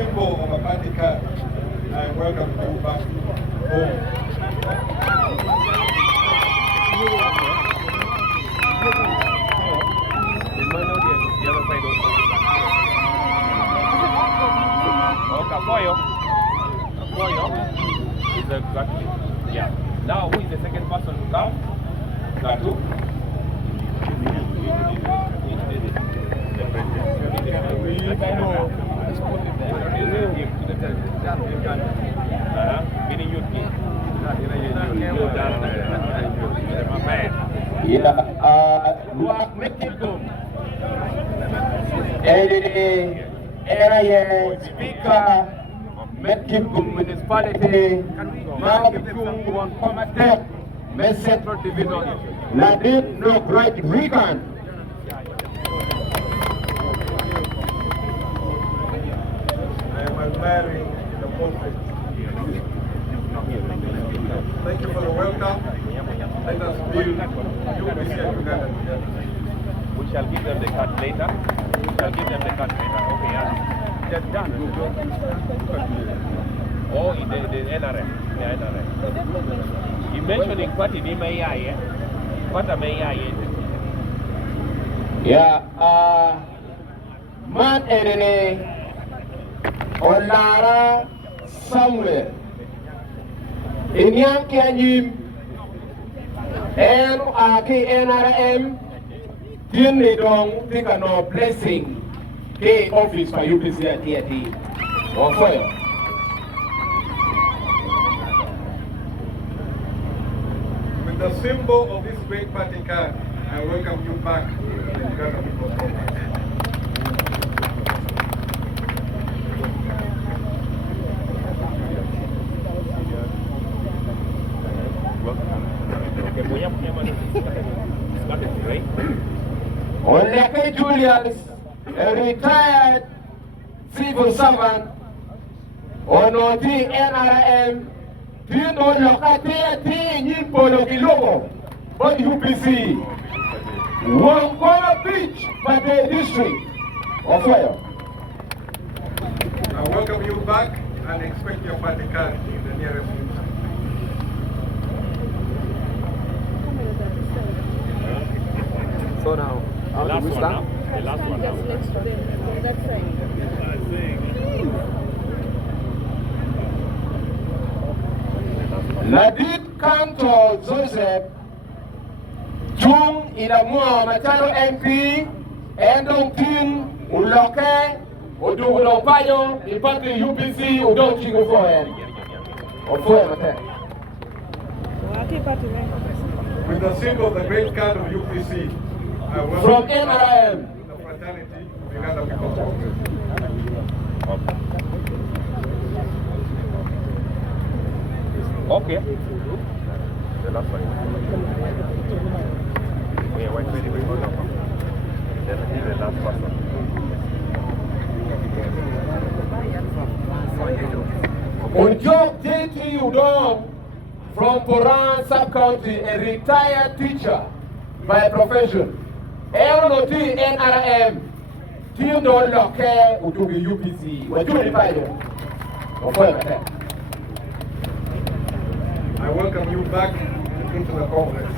symbol of a party card, I welcome you back home. Exactly. Yeah. Now, who is the second person to come? Batu. Luak Mekikum. Area Speaker Mekikum Municipality. Mekikum One Commander. Central Division. Nadine no Great Regan. I am admiring the portrait. Thank you for the welcome. Let us build UPC and Uganda together. We shall give them the card later. Okay, yeah. Just done. Oh, the NRM. The NRM. You mentioning what in Maya, what a Maya. Yeah, man enemy Olara somewhere. In Yankee and NRM, Tinny Dong, think of no blessing, K office for UPC and TAT. Or fire. With the symbol of this great party card, I welcome you back to the Uganda People's Congress. Oleke Julius, a retired civil servant, Onoti NRM, Tino Lokate, Nimpolo Kilogo, but UPC, Wankora Beach, but the district of fire. I welcome you back and expect your party card in the nearest future. So now, The last one now. The last one now. Nadid Kanto Joseph, Jung Ilamua Machado MP, Endong Tin, Uloke, Udu Payo, Ipati UPC, Udon Chingo Foyer. With the symbol of the great card of UPC, I welcome From you back NRM. to the fraternity of Uganda People's Congress. Okay. The last one. Yeah, wait, then he's the last person. Unjo JT Udon from Poran Sub-County, a retired teacher by profession. Aeronautic NRM, Team Don Loke, Utugi UPC. We're doing it by you. I welcome you back into the Congress.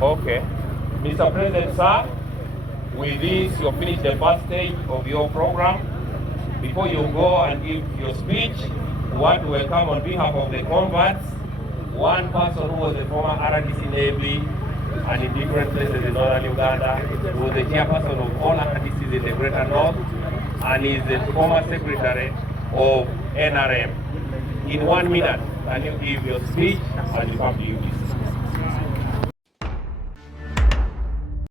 Okay. Mr. President, sir, with this, you finish the first stage of your program. Before you go and give your speech, we want to welcome on behalf of the converts, one person who was a former RDC Navy and in different places in northern Uganda, who was the chairperson of all RDCs in the Greater North, and is the former secretary of NRM. In 1 minute, can you give your speech and you come to UPC?